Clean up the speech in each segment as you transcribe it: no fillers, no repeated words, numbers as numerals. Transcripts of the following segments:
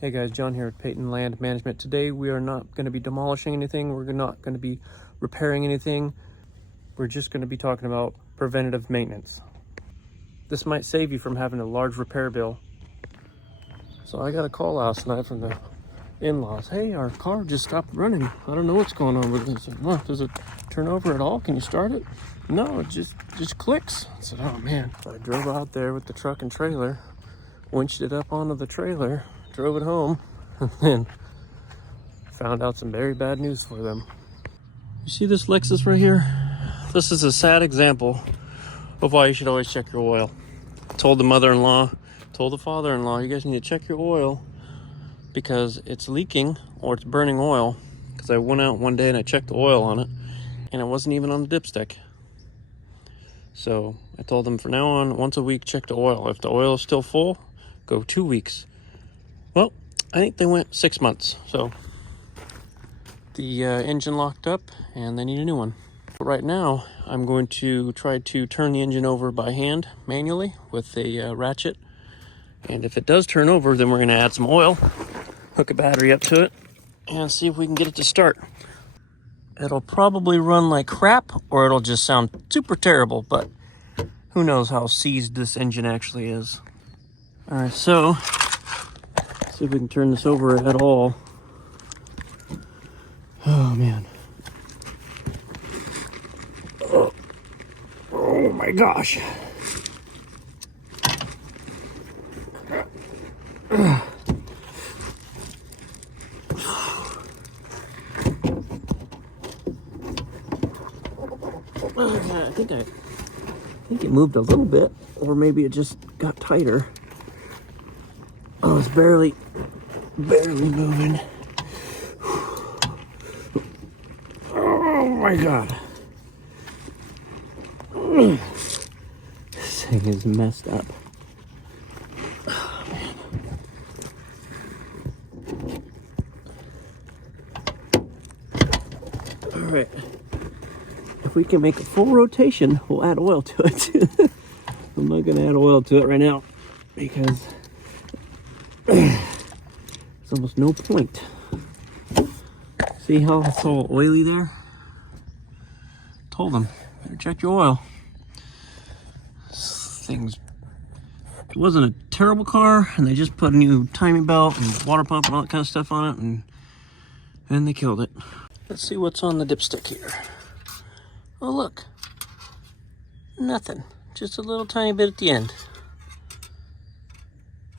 Hey guys, John here at Peyton Land Management. Today we are not going to be demolishing anything. We're not going to be repairing anything. We're just going to be talking about preventative maintenance. This might save you from having a large repair bill. So I got a call last night from the in-laws. Hey, our car just stopped running. I don't know what's going on with it. I said, well, does it turn over at all? Can you start it? No, it just clicks. I said, oh man. So I drove out there with the truck and trailer, winched it up onto the trailer, drove it home, and then found out some very bad news for them. You see this Lexus right here? This is a sad example of why you should always check your oil. Told the mother-in-law, told the father-in-law, you guys need to check your oil because it's leaking or it's burning oil. Because I went out one day and I checked the oil on it and it wasn't even on the dipstick. So I told them from now on, once a week, check the oil. If the oil is still full, go 2 weeks. Well, I think they went 6 months. So the engine locked up and they need a new one. But right now, I'm going to try to turn the engine over by hand manually with a ratchet. And if it does turn over, then we're going to add some oil, hook a battery up to it, and see if we can get it to start. It'll probably run like crap, or it'll just sound super terrible, but who knows how seized this engine actually is. All right, so see if we can turn this over at all. Oh man. Oh my gosh. I think it moved a little bit, or maybe it just got tighter. Oh, it's barely moving. Oh my god. This thing is messed up. Oh, man. All right. If we can make a full rotation, we'll add oil to it. I'm not gonna add oil to it right now because there's almost no point. See how it's all oily there? Told them, better check your oil. It wasn't a terrible car, and they just put a new timing belt and water pump and all that kind of stuff on it, and they killed it. Let's see what's on the dipstick here. Oh look, nothing, just a little tiny bit at the end.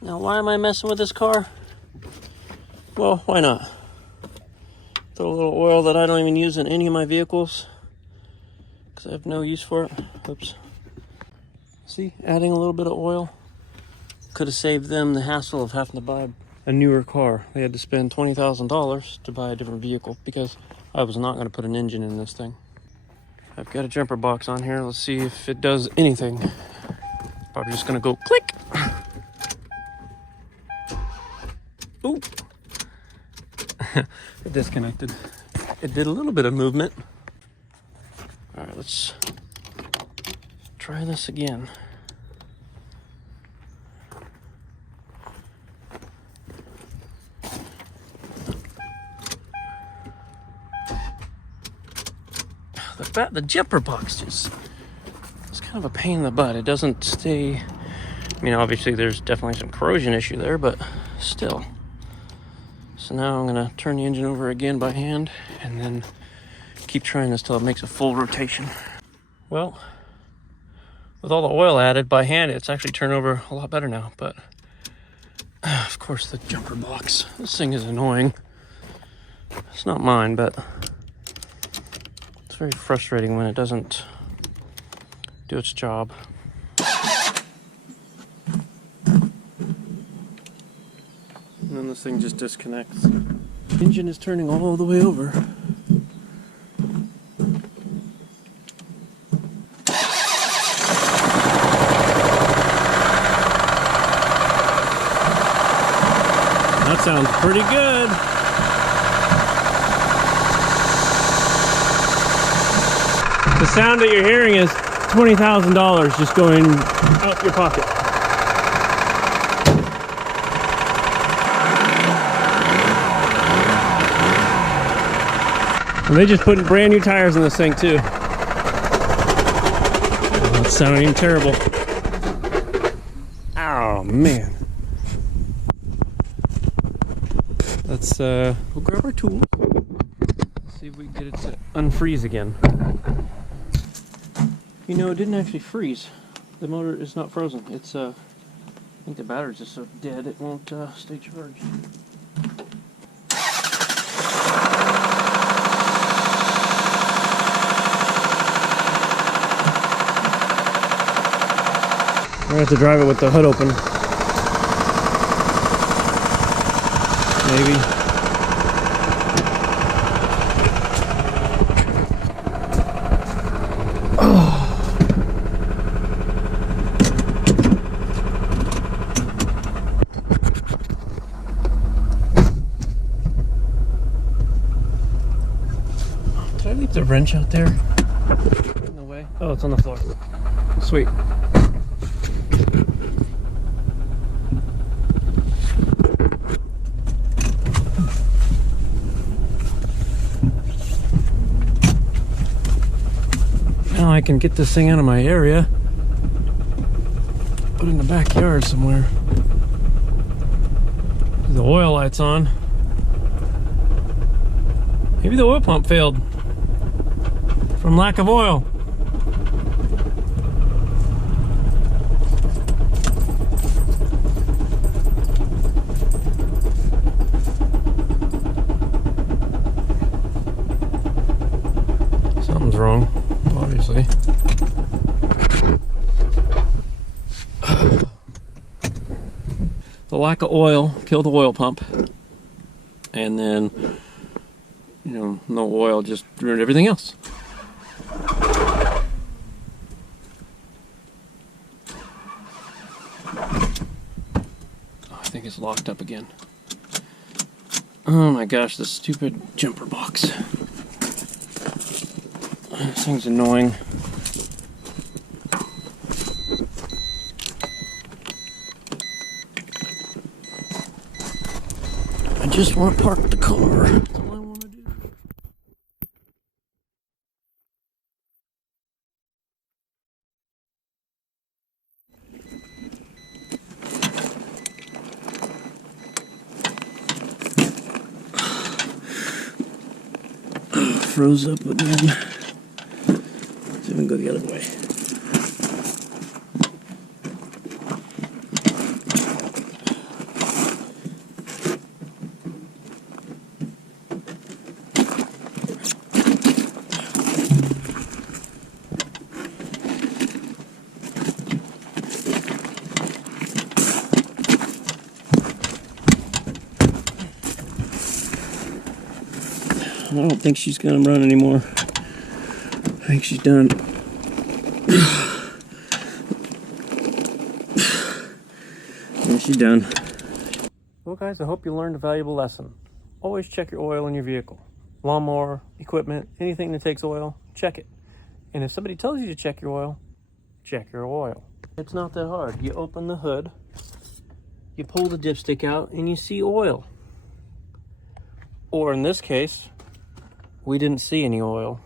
Now why am I messing with this car? Well, why not? Throw a little oil that I don't even use in any of my vehicles because I have no use for it. Oops. See, adding a little bit of oil could have saved them the hassle of having to buy a newer car. They had to spend $20,000 to buy a different vehicle because I was not going to put an engine in this thing. I've got a jumper box on here. Let's see if it does anything. Probably just gonna go click. Ooh. It disconnected. It did a little bit of movement. All right, let's try this again. The jumper box it's kind of a pain in the butt. It doesn't stay. I mean, obviously there's definitely some corrosion issue there, but still. So now I'm gonna turn the engine over again by hand and then keep trying this till it makes a full rotation. Well, with all the oil added by hand, it's actually turned over a lot better now, but of course the jumper box. This thing is annoying. It's not mine, but very frustrating when it doesn't do its job. And then this thing just disconnects. The engine is turning all the way over. That sounds pretty good. The sound that you're hearing is $20,000 just going out your pocket. And they just put brand new tires in this thing too. That's sounding terrible. Oh man. Let's we'll grab our tools. See if we can get it to unfreeze again. You know, it didn't actually freeze. The motor is not frozen. It's I think the battery's just so dead it won't stay charged. We're gonna have to drive it with the hood open. Maybe. Oh. Did I leave the wrench out there? In the way? Oh, it's on the floor. Sweet. Now I can get this thing out of my area. Put it in the backyard somewhere. The oil light's on. Maybe the oil pump failed from lack of oil. Something's wrong, obviously. The lack of oil killed the oil pump, and then, you know, no oil just ruined everything else. I think it's locked up again. Oh my gosh, this stupid jumper box. This thing's annoying. I just want to park the car. That's all I want to do. Froze up again. Let's even go the other way. I don't think she's gonna run anymore. I think she's done. Yeah, she's done. Well guys, I hope you learned a valuable lesson. Always check your oil in your vehicle. Lawnmower, equipment, anything that takes oil, check it. And if somebody tells you to check your oil, check your oil. It's not that hard. You open the hood, you pull the dipstick out, and you see oil. Or in this case, we didn't see any oil.